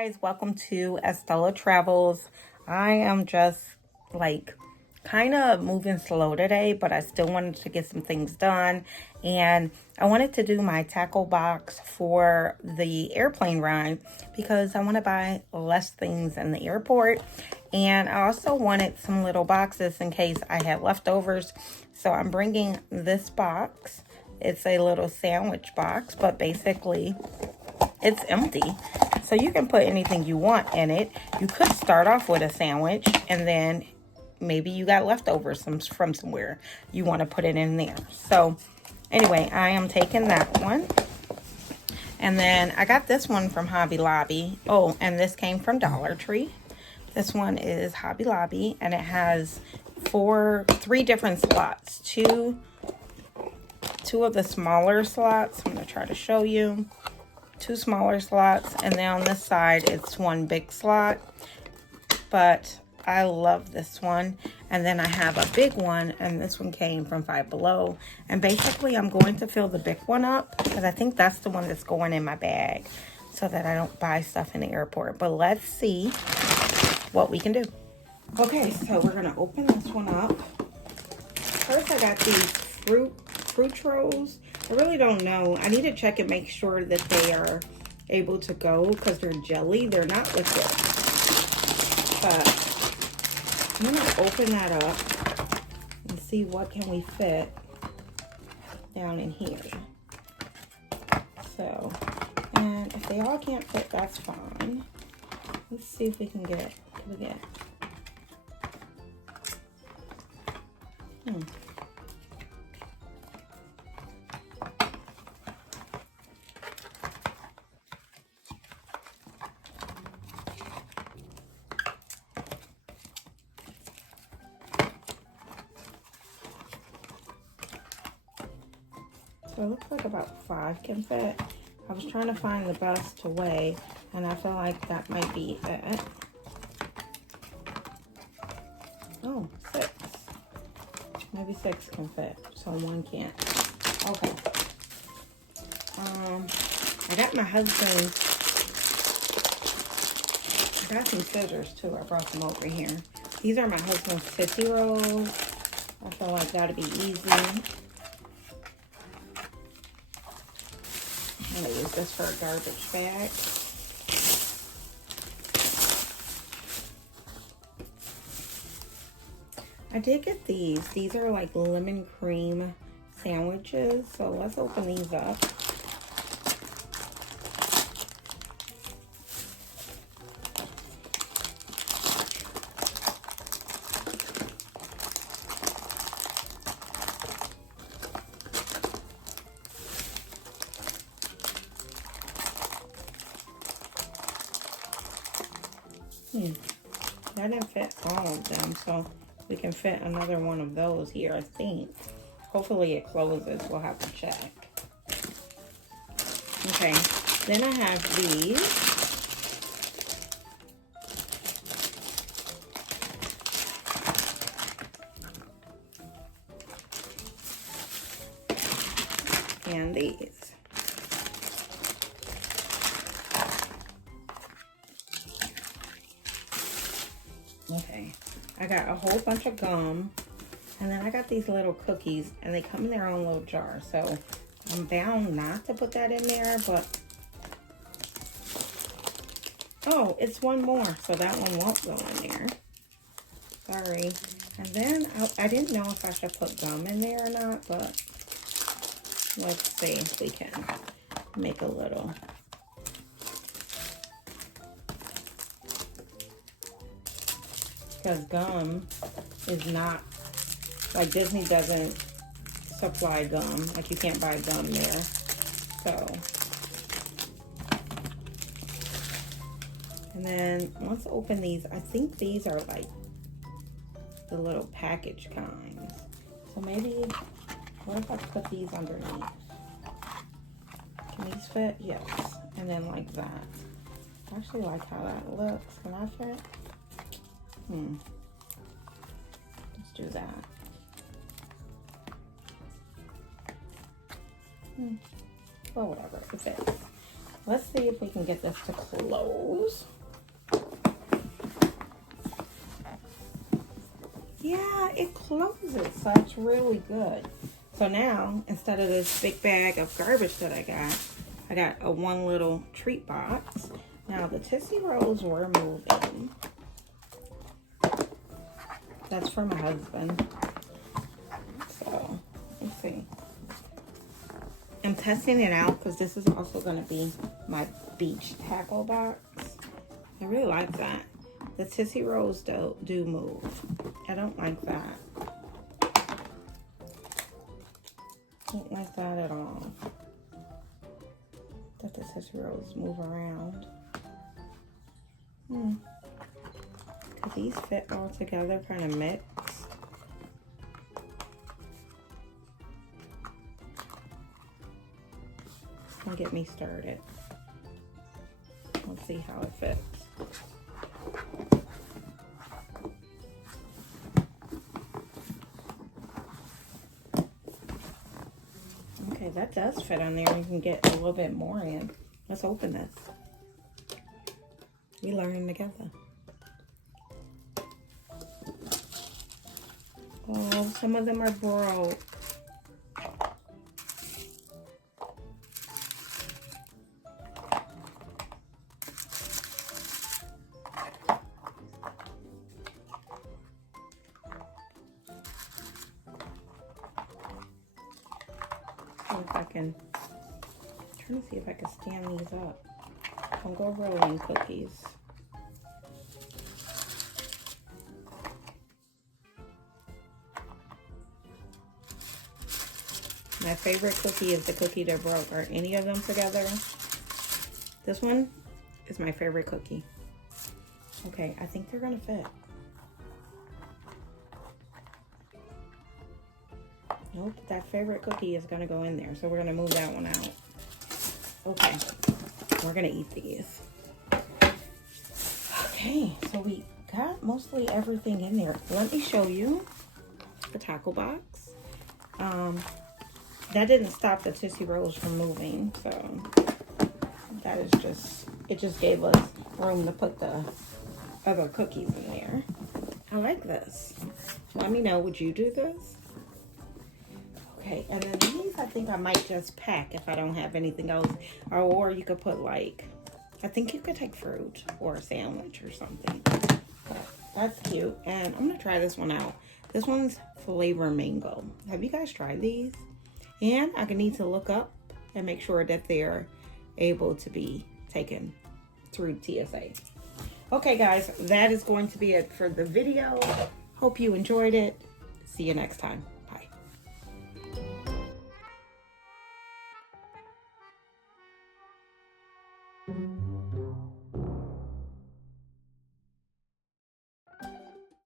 Guys, welcome to Estella Travels. I am just like kind of moving slow today, but I still wanted to get some things done, and I wanted to do my tackle box for the airplane ride because I want to buy less things in the airport, and I also wanted some little boxes in case I had leftovers. So I'm bringing this box. It's a little sandwich box, but basically it's empty, so you can put anything you want in it. You could start off with a sandwich, and then maybe you got leftovers from somewhere, you want to put it in there. So anyway, I am taking that one, and then I got this one from Hobby Lobby. Oh, and this came from Dollar Tree. This one is Hobby Lobby, and it has three different slots. Two of the smaller slots. I'm going to try to show you. Two smaller slots, and then on this side it's one big slot, but I love this one. And then I have a big one, and this one came from Five Below, and basically I'm going to fill the big one up because I think that's the one that's going in my bag so that I don't buy stuff in the airport. But let's see what we can do. Okay, so we're gonna open this one up. First, I got these fruit rolls. I really don't know. I need to check and make sure that they are able to go because they're jelly. They're not liquid. But I'm going to open that up and see what can we fit down in here. So, and if they all can't fit, that's fine. Let's see if we can get it. So it looks like about 5 can fit. I was trying to find the best way, and I feel like that might be it. Oh, 6. Maybe 6 can fit, so 1 can't. Okay. I got my husband's. I got some scissors too. I brought them over here. These are my husband's Tootsie Rolls. I feel like that'd be easy. I'm gonna use this for a garbage bag. I did get these. These are like lemon cream sandwiches. So let's open these up. That didn't fit all of them, so we can fit another one of those here, I think. Hopefully it closes. We'll have to check. Okay, then I have these. And these. Okay, I got a whole bunch of gum, and then I got these little cookies, and they come in their own little jar, so I'm bound not to put that in there, but oh, it's one more, so that one won't go in there. Sorry. And then I didn't know if I should put gum in there or not, but let's see if we can make a little. Because gum is not, like Disney doesn't supply gum. Like you can't buy gum there. So, and then once I open these, I think these are like the little package kinds. So maybe, what if I put these underneath? Can these fit? Yes. And then like that. I actually like how that looks. Can I fit? Let's do that. Well, whatever, it fits. Let's see if we can get this to close. Yeah, it closes, so it's really good. So now, instead of this big bag of garbage that I got a one little treat box. Now the Tootsie Rolls we're moving. That's for my husband. So, let's see. I'm testing it out because this is also going to be my beach tackle box. I really like that. The Tootsie Rolls do move. I don't like that. Don't like that at all. That the Tootsie Rolls move around. Because these fit all together, kind of mixed. Don't get me started. Let's see how it fits. Okay, that does fit on there. You can get a little bit more in. Let's open this. We learning together. Oh, some of them are broke. If I can, I'm trying to see if I can stand these up. I'll go rolling cookies. My favorite cookie is the cookie that broke. Are any of them together? This one is my favorite cookie. Okay, I think they're gonna fit. Nope, that favorite cookie is gonna go in there. So we're gonna move that one out. Okay, we're gonna eat these. Okay, so we got mostly everything in there. Let me show you the tackle box. That didn't stop the Tootsie Rolls from moving, so that is just, it just gave us room to put the other cookies in there. I like this. Let me know, would you do this? Okay, and then these I think I might just pack if I don't have anything else. Or you could put like, I think you could take fruit or a sandwich or something. That's cute. And I'm gonna try this one out. This one's flavor mango. Have you guys tried these? And I need to look up and make sure that they're able to be taken through TSA. Okay guys, that is going to be it for the video. Hope you enjoyed it. See you next time. Bye.